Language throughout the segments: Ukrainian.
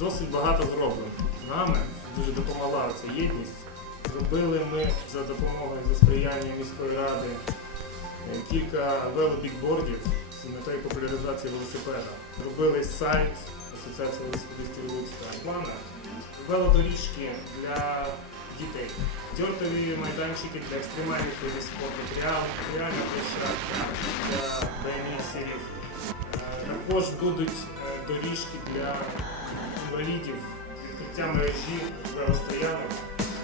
досить багато зроблено. Нами дуже допомогла ця єдність. Зробили ми за допомогою за сприяння міської ради е, кілька велобікбордів з метою популяризації велосипеда. Робили сайт Асоціації велосипедистів Луцька плана, велодоріжки для дітей, дьортові майданчики для екстремальних видів спорту, реальна площадка для баймісерів. Е, також будуть е, доріжки для електровідів, відкриття мережі велостоянок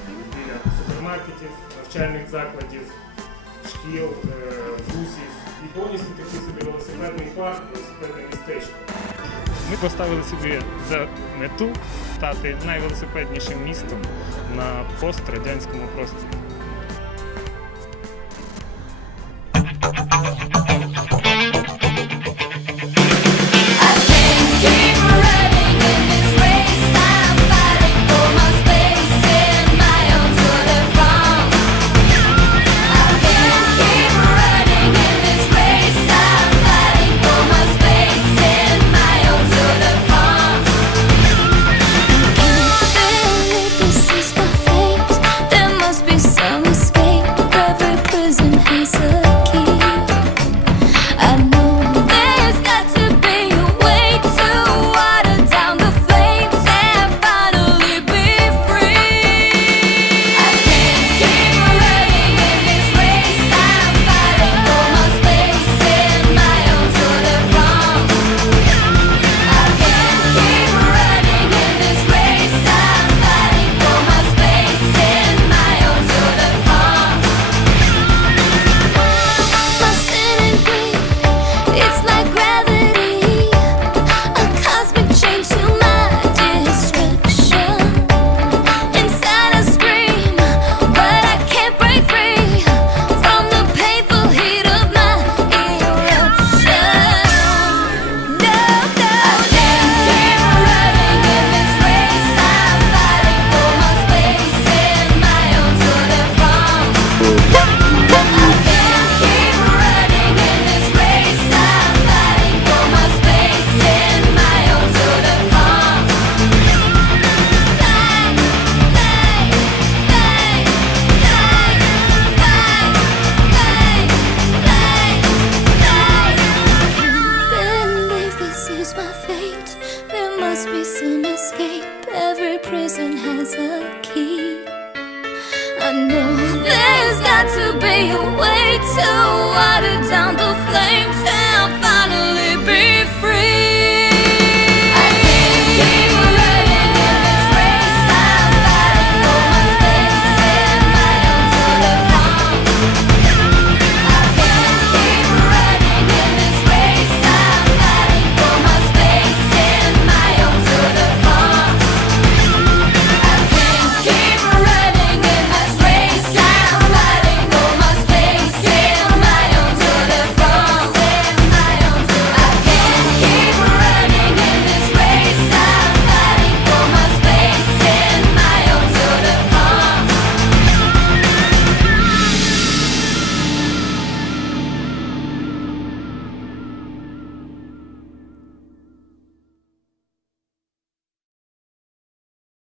біля супермаркетів, навчальних закладів, шкіл, е, вузів і повністю такий собі велосипедний парк, велосипедне містечко. Ми поставили собі за мету стати найвелосипеднішим містом на пострадянському просторі. as a key. I know there's got to be a way to what